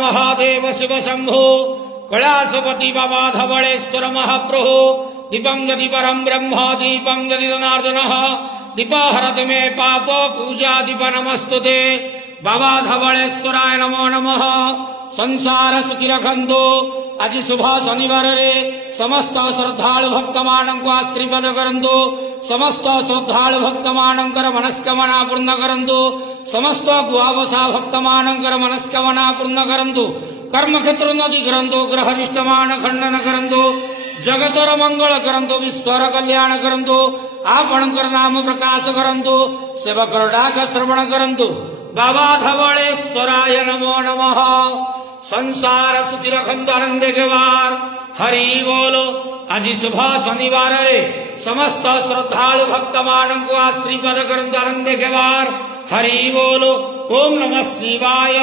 महादेव शिव शंभो कैलासपति बाबा धवळेश्वर महाप्रभो दीपं यदि परं ब्रह्म दीपं यदि जनार्दनः दीपहरति मे पाप पूजा दीप नमस्तुते बाबा धवळेश्वराय नमो नमः। संसार सुखी रखंतु। आज शुभ शनिवार रे समस्त श्रद्धालु भक्त मानक आशीर्वाद करंतु। समस्त श्रद्धालु भक्त मानकर मनस्कामना पूर्ण करंतु। समस्त गुआवसा भक्त मानकर मनस्कामना पूर्ण करंतु। कर्म क्षेत्र उन्नति करंतु। ग्रह रिष्टमान खंडन करंतु। जगतर मंगल करंतु। विश्वर कल्याण करंतु। आपणकर नाम प्रकाश करंतु। सेवकर डाक श्रवण करंतु। बाबा धवळेश्वराय नमो नमः। संसार सुखी रखंतु आनंद केवार हरि बोलो। आज शुभ शनिवार रे समस्त श्रद्धालु भक्त मानक आशीर्वाद करंतु आनंद केवार हरि बोलो। ओम नमः शिवाय।